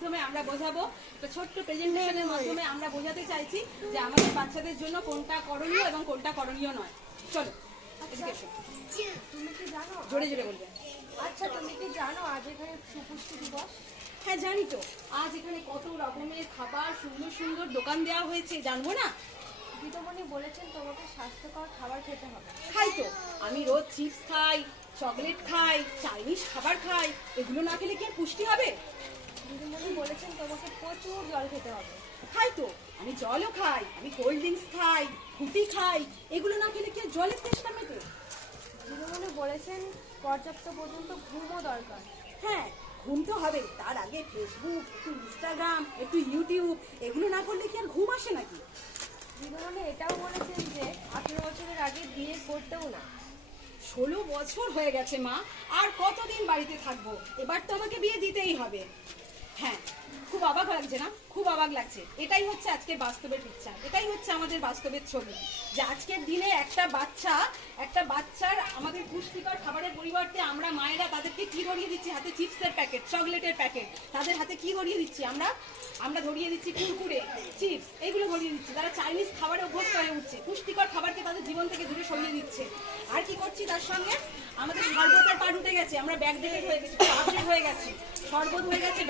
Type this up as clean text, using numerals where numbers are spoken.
মাধ্যমে আমরা বোঝাবো, একটা ছোট্ট প্রেজেন্টেশনের মাধ্যমে আমরা বোঝাতে চাইছি যে আমাদের বাচ্চাদের জন্য কোনটা করণীয় এবং কোনটা করণীয় নয়। চলো এদিকে এসো। তুমি কি জানো? জোরে জোরে বলবে। আচ্ছা, তুমি কি জানো আজ এখানে সুপুষ্টি দিবস? হ্যাঁ জানি তো, আজ এখানে কত রকমের খাবার সুন্দর সুন্দর দোকান দেওয়া হয়েছে, জানবো না? দিদিমণি বলেছেন তোমাকে স্বাস্থ্যকর খাবার খেতে হবে। খাই তো, আমি রোজ চিপস খাই, চকলেট খাই, চাইনিজ খাবার খাই, এগুলো না খেলে কি আর পুষ্টি হবে? দিদিমণি বলেছেন তোমাকে প্রচুর জল খেতে হবে। খাই তো, আমি জলও খাই, আমি কোল্ড ড্রিঙ্কস খাই, ফুটি খাই, এগুলো না খেলে কি আর জলের তেষ্টা মেটে? দিদিমণি বলেছেন পর্যাপ্ত পর্যন্ত ঘুমও দরকার। হ্যাঁ, ঘুম তো হবে, তার আগে ফেসবুক, একটু ইনস্টাগ্রাম, একটু ইউটিউব, এগুলো না করলে কি আর ঘুম আসে নাকি? দিদিমণি এটাও বলেছেন যে 18 বছরের আগে বিয়ে করতেও না। 16 বছর হয়ে গেছে মা, আর কতদিন বাড়িতে থাকবো? এবার তো আমাকে বিয়ে দিতেই হবে। হ্যাঁ, খুব অবাক লাগছে না? খুব অবাক লাগছে। এটাই হচ্ছে আজকের বাস্তবের পিকচার, এটাই হচ্ছে আমাদের বাস্তবের ছবি, যে আজকের দিনে একটা বাচ্চার আমাদের পুষ্টিকর খাবারের পরিবর্তে আমরা মায়েরা তাদেরকে কি ধরিয়ে দিচ্ছি? হাতে চিপসের প্যাকেট, চকলেটের প্যাকেট, তাদের হাতে কি ধরিয়ে দিচ্ছি? আমরা ধরিয়ে দিচ্ছি কুরকুরে, চিপস, এগুলো ধরিয়ে দিচ্ছি। তারা চাইনিজ খাবারে অভ্যস্ত হয়ে উঠছে, পুষ্টিকর খাবারকে তাদের জীবন থেকে দূরে সরিয়ে দিচ্ছে। আর কি করছি তার সঙ্গে? আমাদের শরবতের পাট উঠে গেছে, আমরা ব্যাগ ডেটেড হয়ে গেছি, আপডেট হয়ে গেছি, শরবত হয়ে গেছে।